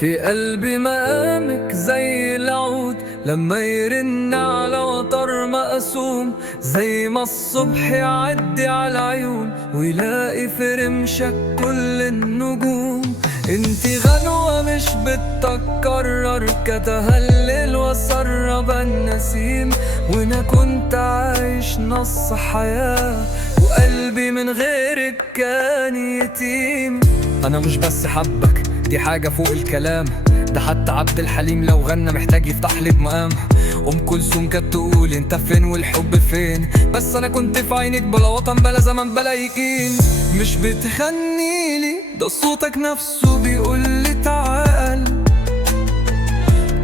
في قلبي مقامك زي العود لما يرن على وتر مقسوم، زي ما الصبح يعدي على العيون ويلاقي في رمشك كل النجوم. انتي غنوة مش بتتكرر، كتهلل وسرب النسيم، وانا كنت عايش نص حياة وقلبي من غيرك كان يتيم. انا مش بس حبك، دي حاجة فوق الكلام، ده حتى عبد الحليم لو غنى محتاج يفتح لي بمقام. ام كلثوم كانت تقول انت فين والحب فين، بس انا كنت في عينك بلا وطن بلا زمن بلا يقين. مش بتغني لي، ده صوتك نفسه بيقول لي تعال،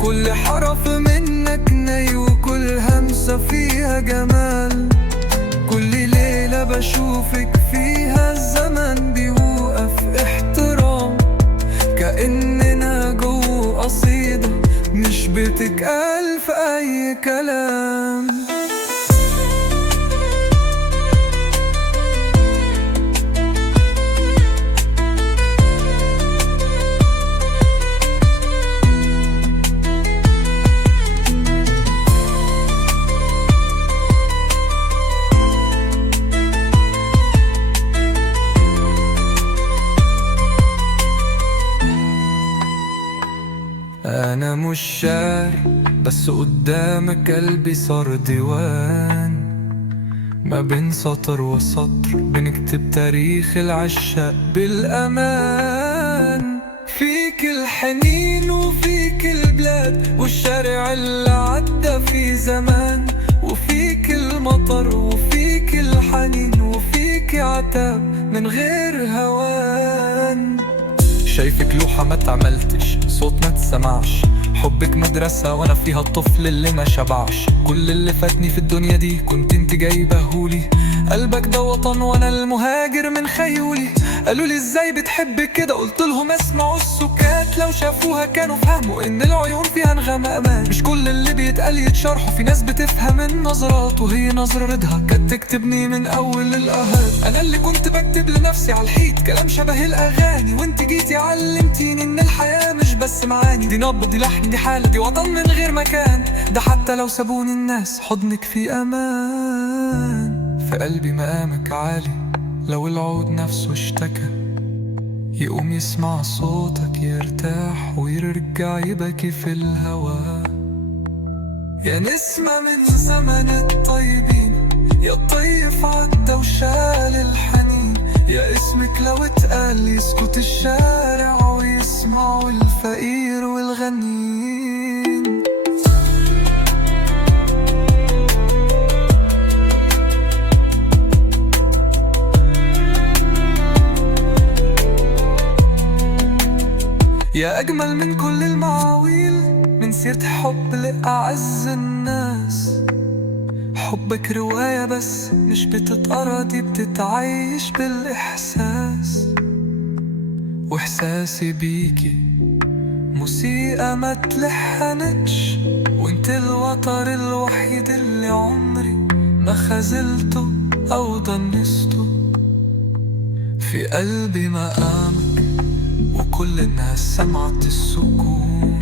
كل حرف منك ني وكل همسة فيها جمال، كل ليلة بشوفك فيها الزمن بيوقف احترام، كأننا جوه قصيدة مش بتتقال في أي كلام. أنا مش شاعر بس قدامك قلبي صار ديوان، ما بين سطر وسطر بنكتب تاريخ العشاق بالأمان. فيك الحنين وفيك البلاد والشارع اللي عدى في زمان، وفيك المطر وفيك الحنين وفيك عتاب من غير هوان. شايفك لوحة ما اتعملتش، صوت ما تسمعش، حبك مدرسة وانا فيها الطفل اللي ما شبعش. كل اللي فاتني في الدنيا دي كنت انت جايبهولي، قلبك ده وطن وانا المهاجر من خيولي. قالولي ازاي بتحبك كده، قلت لهم اسمعوا السكات، لو شافوها كانوا فهموا ان العيون فيها انغام امان. مش كل اللي بيتقال يتشرحوا، في ناس بتفهم النظرات وهي نظرتها كانت تكتبني من اول الاهات. انا اللي كنت بكتب لنفسي على الحيط كلام شبه الاغاني، وانت جيتي علمتيني ان الحياة مش بس معاني، دي نبض دي لحن دي حالة دي وطن من غير مكان، ده حتى لو سابوني الناس حضنك في امان. في قلبي مقامك عالي، لو العود نفسه اشتكى يقوم يسمع صوتك يرتاح ويرجع يبكي في الهوا. يا نسمة من زمن الطيبين، يا طيف عدى وشال الحنين، يا اسمك لو اتقال يسكت الشارع ويسمعوا الفقير والغنين. يا أجمل من كل المعاويل، من سيرة حب لأعز الناس، حبك رواية بس مش بتتقرا، دي بتتعيش بالإحساس. وإحساسي بيكي موسيقى ما تلحنتش، وانت الوتر الوحيد اللي عمري ما خذلته أو ضنسته. في قلبي مقامك وكل الناس سمعت السكون،